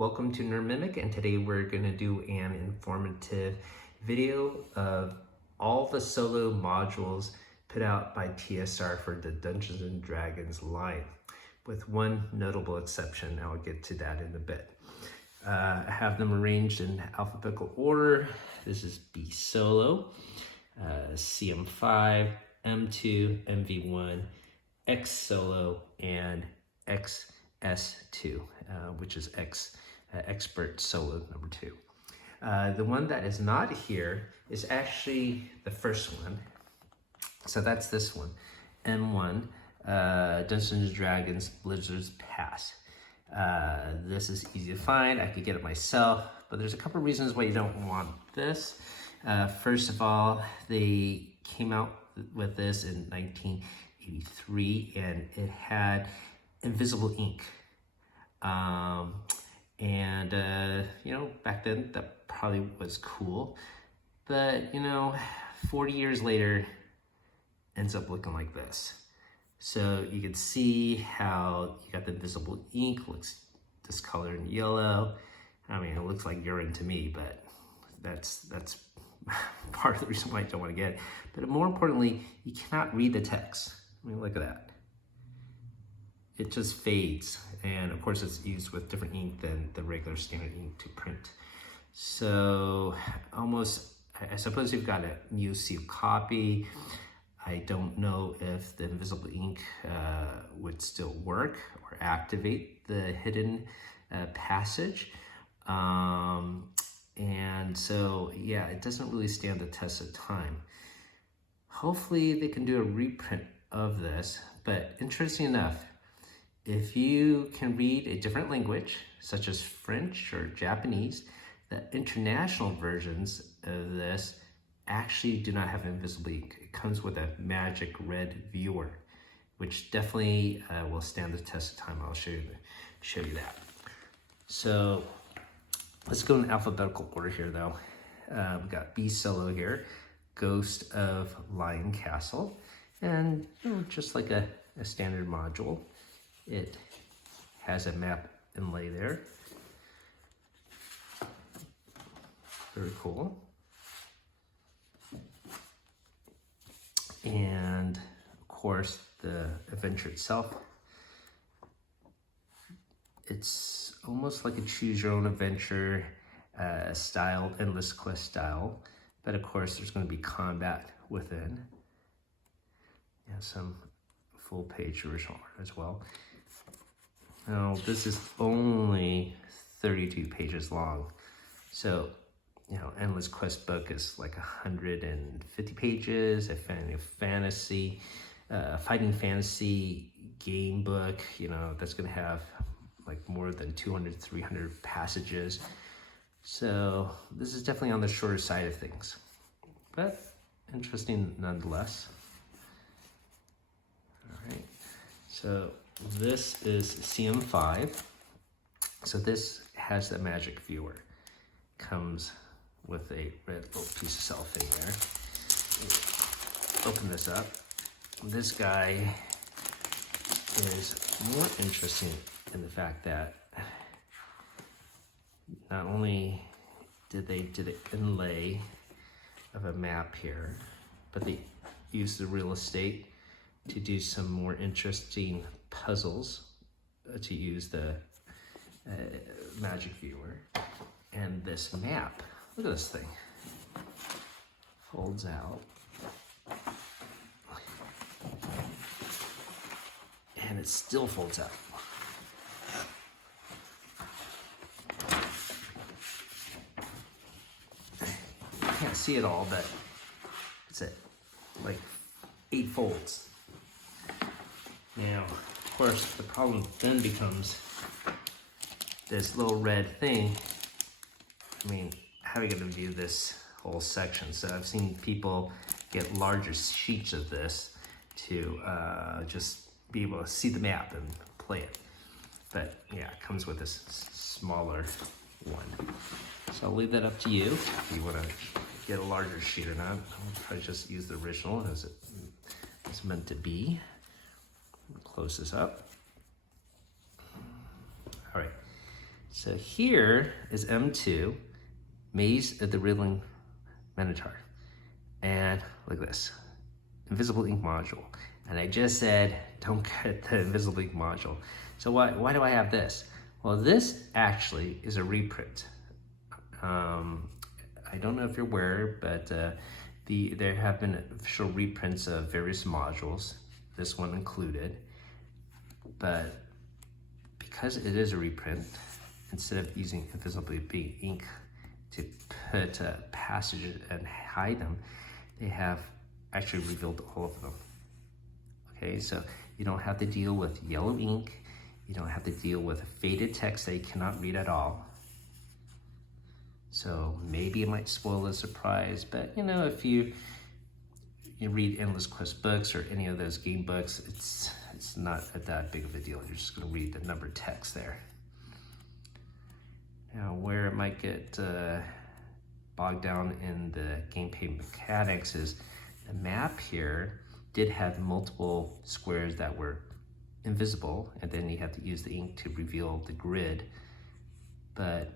Welcome to Mimic, and today we're going to do an informative video of all the solo modules put out by TSR for the Dungeons & Dragons line, with one notable exception. I'll get to that in a bit. I have them arranged in alphabetical order. This is B Solo, CM5, M2, MV1, X Solo, and XS2, which is Expert Solo number 2. The one that is not here is actually the first one. So that's this one, M1, Dungeons & Dragons Blizzard's Pass. This is easy to find. I could get it myself, but there's a couple reasons why you don't want this. First of all, they came out with this in 1983, and it had invisible ink. Back then that probably was cool, but 40 years later ends up looking like this. So you can see how you got the invisible ink, looks discolored in yellow. I mean, it looks like urine to me, but that's part of the reason why I don't want to get it. But more importantly, you cannot read the text. I mean, look at that. It just fades, and of course it's used with different ink than the regular standard ink to print. So I suppose you've got a new sealed copy. I don't know if the invisible ink would still work or activate the hidden passage. And so, yeah, it doesn't really stand the test of time. Hopefully they can do a reprint of this, but interesting enough, if you can read a different language, such as French or Japanese, the international versions of this actually do not have invisible ink. It comes with a magic red viewer, which definitely will stand the test of time. I'll show you that. So let's go in alphabetical order here, though. We got B Solo here, Ghost of Lion Castle, and just like a standard module, it has a map inlay there. Very cool. And of course, the adventure itself, it's almost like a choose your own adventure style, endless quest style, but of course there's going to be combat within. And some full page original art as well. Now, this is only 32 pages long, so endless quest book is like 150 pages. A fighting fantasy game book, that's gonna have like more than 200, 300 passages. So this is definitely on the shorter side of things, but interesting nonetheless. All right, so this is CM5. So this has the magic viewer. Comes with a red little piece of cellophane there. Open this up. This guy is more interesting in the fact that not only did they do the inlay of a map here, but they used the real estate to do some more interesting puzzles to use the magic viewer. And this map, look at this thing, folds out, and it still folds out. You can't see it all, but it's like 8 folds. Now, of course, the problem then becomes this little red thing. I mean, how are you going to view this whole section? So I've seen people get larger sheets of this to just be able to see the map and play it. But yeah, it comes with this smaller one. So I'll leave that up to you if you want to get a larger sheet or not. I'll probably just use the original as it's meant to be. Close this up. All right. So here is M2, Maze of the Riddling Minotaur. And look at this, invisible ink module. And I just said, don't get the invisible ink module. So why do I have this? Well, this actually is a reprint. I don't know if you're aware, but there have been official reprints of various modules, this one included. But because it is a reprint, instead of using invisible ink to put passages and hide them, they have actually revealed all of them. Okay, so you don't have to deal with yellow ink, you don't have to deal with faded text that you cannot read at all. So maybe it might spoil the surprise, but you know, if you read Endless Quest books or any of those game books, it's not that big of a deal. You're just going to read the numbered text there. Now, where it might get bogged down in the gameplay mechanics is the map here did have multiple squares that were invisible, and then you have to use the ink to reveal the grid. But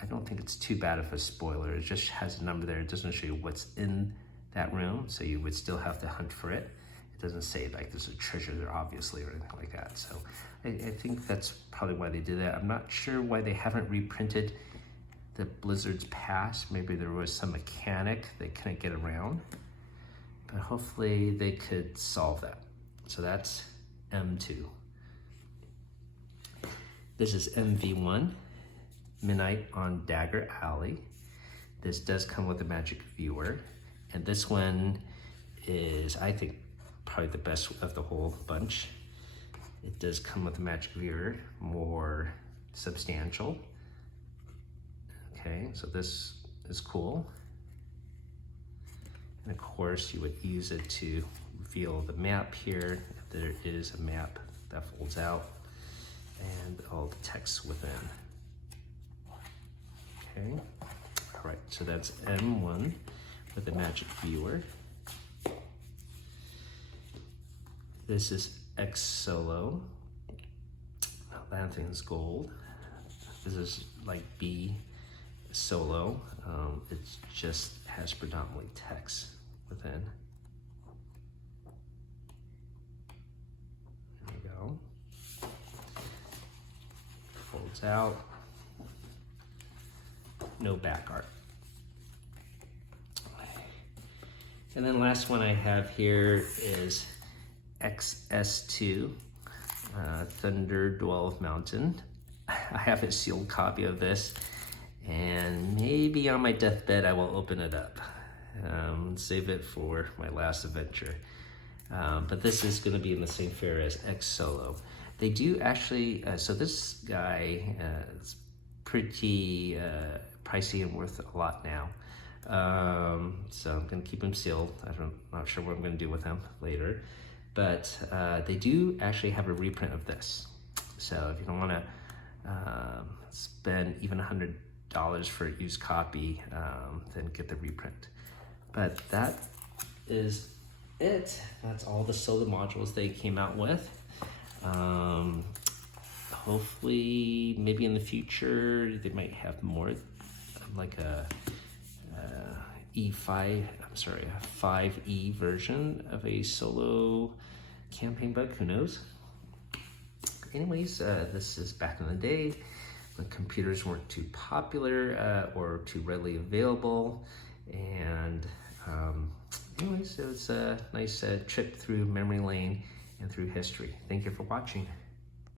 I don't think it's too bad of a spoiler. It just has a number there. It doesn't show you what's in that room, so you would still have to hunt for it. It doesn't say like there's a treasure there, obviously, or anything like that. So I think that's probably why they did that. I'm not sure why they haven't reprinted the Blizzard's past. Maybe there was some mechanic they couldn't get around, but hopefully they could solve that. So that's M2. This is MV1, Midnight on Dagger Alley. This does come with a magic viewer, and this one is, I think, probably the best of the whole bunch. It does come with a magic viewer, more substantial. Okay, so this is cool. And of course, you would use it to reveal the map here. If there is a map that folds out, and all the text within. Okay, all right, so that's M1 with the magic viewer. This is X Solo, Lanthion's Gold. This is like B Solo. It just has predominantly text within. There we go. Folds out. No back art. And then last one I have here is XS2, Thunder Dwell Mountain. I have a sealed copy of this, and maybe on my deathbed I will open it up, save it for my last adventure. But this is going to be in the same fare as X Solo. They do actually, so this guy is pretty pricey and worth a lot now. So I'm going to keep him sealed. I'm not sure what I'm going to do with him later. But they do actually have a reprint of this. So if you don't want to spend even $100 for a used copy, then get the reprint. But that is it. That's all the solo modules they came out with. Hopefully, maybe in the future, they might have more, like a 5e version of a solo campaign book, who knows? Anyways, this is back in the day when computers weren't too popular or too readily available. And anyways, it was a nice trip through memory lane and through history. Thank you for watching.